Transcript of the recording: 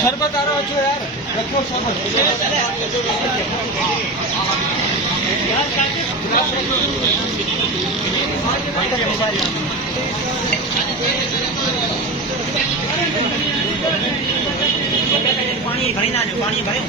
शरबत आ रहा हो यार, रखो शरबत। पानी भाई ना पानी भाई